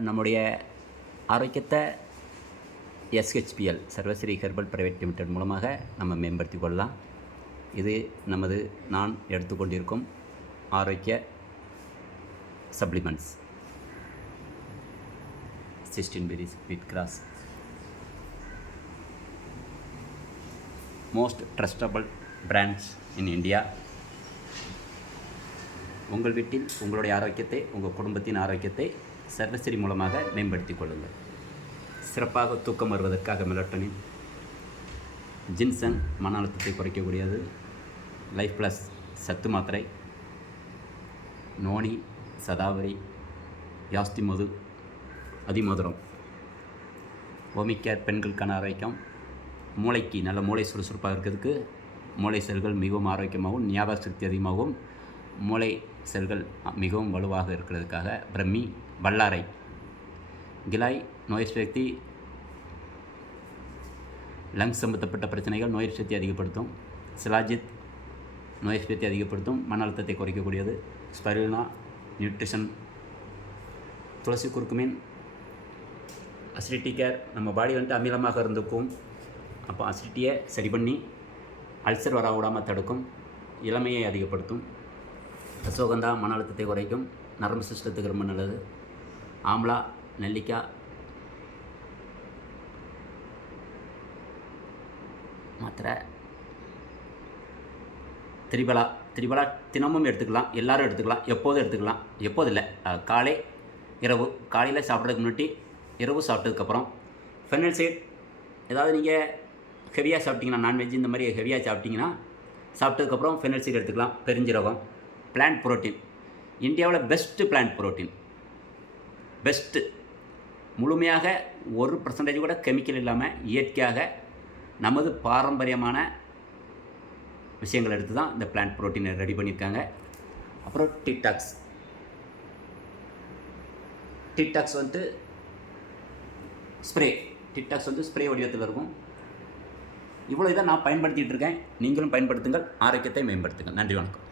நம்முடைய ஆரோக்கியத்தை SHPL Sarvashree herbal private limited மூலமாக நம்ம மேம்படுத்தி கொள்ளலாம். இது நமது நான் எடுத்துக்கொண்டிருக்கும் ஆரோக்கிய supplements. சிஸ்டின் berries with grass. Most trustable brands in India. உங்கள் வீட்டில் உங்களுடைய ஆரோக்கியத்தை உங்கள் குடும்பத்தின் ஆரோக்கியத்தை சர்வசரி மூலமாக மேம்படுத்திக் கொள்ளுங்கள். சிறப்பாக தூக்கம் வருவதற்காக மெலட்டனின் ஜின்சன் மன அழுத்தத்தை குறைக்கக்கூடியது. லைஃப் ப்ளஸ் சத்து மாத்திரை. நோனி சதாவரி யாஸ்தி மது அதிமதுரம் ஓமிக்கேர் பெண்களுக்கான ஆரோக்கியம். மூளைக்கு நல்ல மூளை சுறுசுறுப்பாக இருக்கிறதுக்கு மூளை செல்கள் மிகவும் ஆரோக்கியமாகவும் ஞாபக சக்தி அதிகமாகவும் மூளை செல்கள் மிகவும் வலுவாக இருக்கிறதுக்காக பிரம்மி வல்லாரை. கிலாய் நோய் சக்தி லங்ஸ் சம்பந்தப்பட்ட பிரச்சனைகள் நோய் சக்தி அதிகப்படுத்தும். சிலாஜித் நோய் சக்தி அதிகப்படுத்தும். மன அழுத்தத்தை குறைக்கக்கூடியது. Spirulina nutrition tulsi curcumin acidity care நம்ம பாடி வந்துட்டு அமிலமாக இருந்துக்கும். அப்போ அசிடிட்டியை சரி பண்ணி அல்சர் வர விடாமல் தடுக்கும். இளமையை அதிகப்படுத்தும். அசோகந்தா மன அழுத்தத்தை குறைக்கும். நரம்பு சிஸ்டத்துக்கு ரொம்ப நல்லது. ஆம்லா நெல்லிக்காய் மாத்திரை. திரிபலா திரிபலா தினமும் எடுத்துக்கலாம். எல்லோரும் எடுத்துக்கலாம். எப்போதும் எடுத்துக்கலாம். எப்போது இல்லை காலை இரவு. காலையில் சாப்பிட்றதுக்கு முன்னாடி இரவு சாப்பிட்டதுக்கப்புறம் ஃபெனல் சைட் ஏதாவது நீங்கள் ஹெவியாக சாப்பிட்டீங்கன்னா நான்வெஜ் இந்த மாதிரி ஹெவியாக சாப்பிட்டீங்கன்னா சாப்பிட்டதுக்கப்புறம் ஃபெனல் சீட் எடுத்துக்கலாம். பெருஞ்சீரகம். பிளான்ட் புரோட்டீன் இந்தியாவில் பெஸ்ட்டு பிளான்ட் புரோட்டீன் பெஸ்ட்டு முழுமையாக ஒரு பர்சன்டேஜ் கூட கெமிக்கல் இல்லாமல் இயற்கையாக நமது பாரம்பரியமான விஷயங்கள் எடுத்து தான் இந்த பிளான்ட் புரோட்டீனை ரெடி பண்ணியிருக்காங்க. அப்புறம் டிக்டாக்ஸ் டிக்டாக்ஸ் வந்துட்டு ஸ்ப்ரே டிக்டாக்ஸ் வந்து ஸ்ப்ரே வடிவத்தில் இருக்கும். இவ்வளோ இதை நான் பயன்படுத்திகிட்டு இருக்கேன். நீங்களும் பயன்படுத்துங்கள். ஆரோக்கியத்தை மேம்படுத்துங்கள். நன்றி வணக்கம்.